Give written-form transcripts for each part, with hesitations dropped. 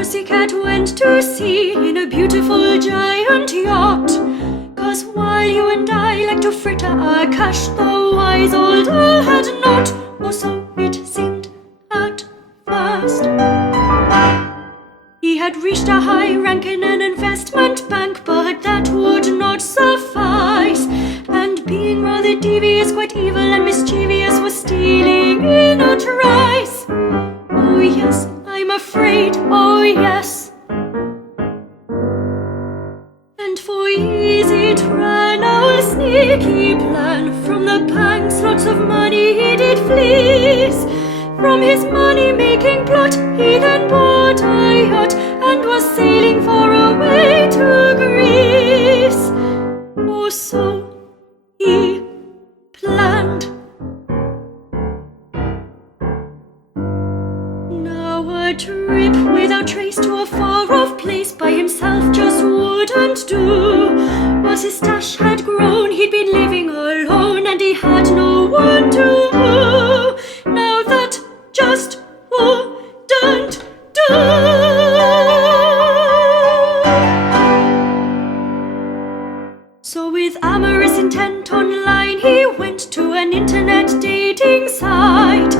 Pussycat went to sea in a beautiful giant yacht. 'Cause while you and I like to fritter our cash, the wise old earl had not, or so it seemed at first. He had reached a high rank in an investment bank, but that would not suffice. And being rather devious, quite evil and mischievous, was stealing in a trice. Oh yes, I'm afraid, oh yes. And for easy ran our sneaky plan. From the banks lots of money he did fleece. From his money-making plot he then bought a yacht and was sailing far away to Greece. Oh, so he planned. Now a trip without trace to a far-off place by himself just wouldn't do. Was his stash had grown, he'd been living alone, and he had no one to woo. Now that just wouldn't do. So with amorous intent online he went to an internet dating site.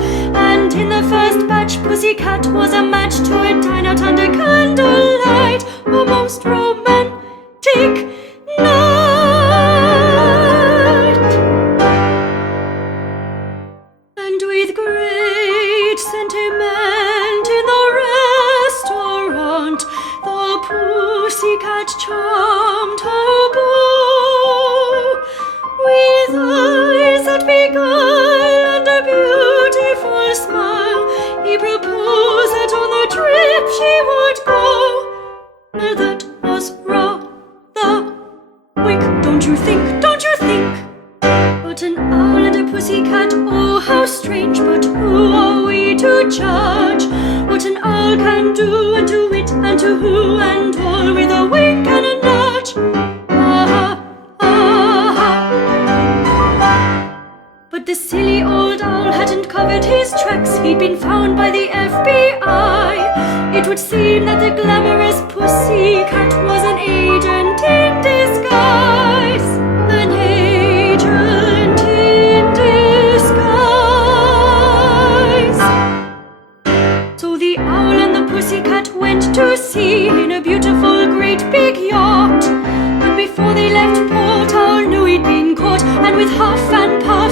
And in the first batch Pussycat was a match to a dine out under candlelight. A most romantic night. And with great sentiment in the restaurant, the Pussycat charmed her beau. With eyes that beguile and a beautiful smile, he proposed that on the trip she would go. Well, that was rather quick, don't you think, don't you think? But an owl and a pussycat, oh how strange, but who are we to judge what an owl can do, and to it, and to who, and all, with a wink and a nudge? But the silly old owl hadn't covered his tracks. He'd been found by the FBI. It would seem that the glamorous Pussycat was an agent in disguise. An agent in disguise. So the owl and the Pussycat went to sea in a beautiful great big yacht. But before they left port, Owl knew he'd been caught, and with huff and puff